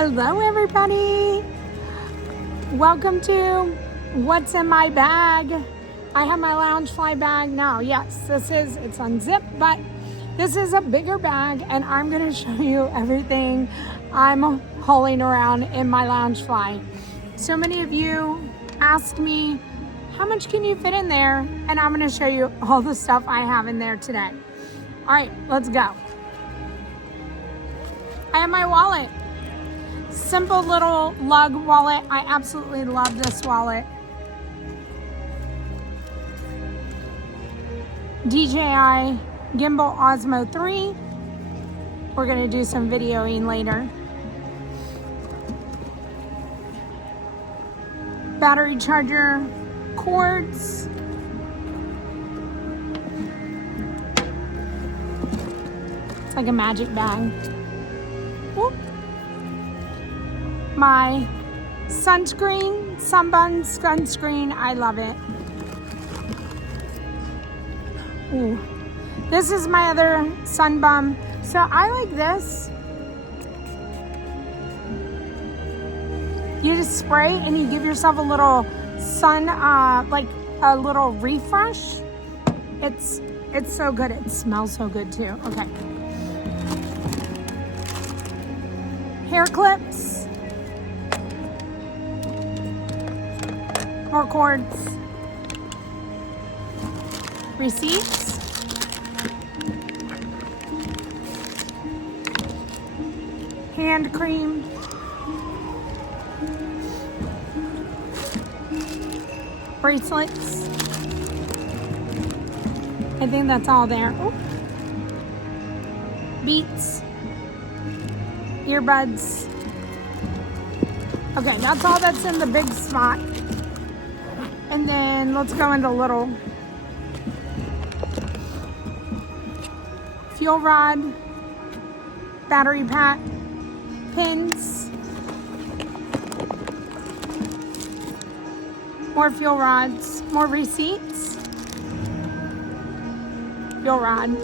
Hello everybody, welcome to what's in my bag. I have my Loungefly bag now. Yes, it's unzipped, but this is a bigger bag and I'm going to show you everything I'm hauling around in my Loungefly. So many of you asked me, how much can you fit in there? And I'm going to show you all the stuff I have in there today. All right, let's go. I have my wallet. Simple little lug wallet. I absolutely love this wallet. DJI Gimbal Osmo 3. We're going to do some videoing later. Battery charger, cords. It's like a magic bag. Whoop. My sunscreen, sunburn sunscreen, I love it. Ooh. This is my other sunbum. So I like this. You just spray and you give yourself a little sun, like a little refresh. It's so good. It smells so good too. Okay. Hair clips. More cords, receipts, hand cream, bracelets. I think that's all there. Oh. Beats, earbuds. Okay, that's all that's in the big spot. And then let's go into little. Fuel rod, battery pack, pins, more fuel rods, more receipts, fuel rod.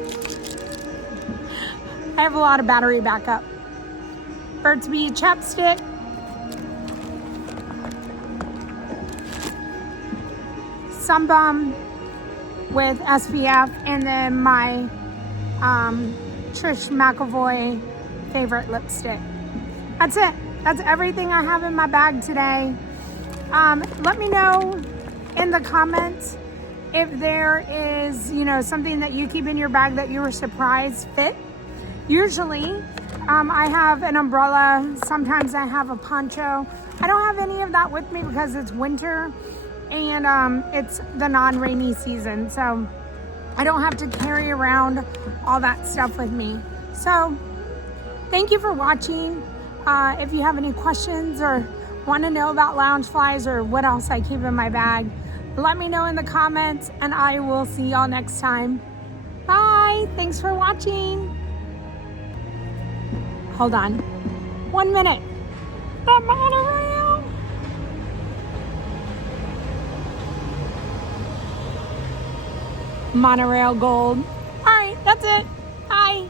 I have a lot of battery backup. Burt's Bees chapstick. Sunbum with SPF, and then my Trish McEvoy favorite lipstick. That's it. That's everything I have in my bag today. Let me know in the comments if there is, something that you keep in your bag that you were surprised fit. Usually, I have an umbrella. Sometimes I have a poncho. I don't have any of that with me because it's winter. And it's the non-rainy season, so I don't have to carry around all that stuff with me. So thank you for watching. If you have any questions or want to know about Loungeflies or what else I keep in my bag, let me know in the comments, and I will see y'all next time. Bye. Thanks for watching. Hold on 1 minute. The monorail. Monorail gold. All right, that's it. Bye.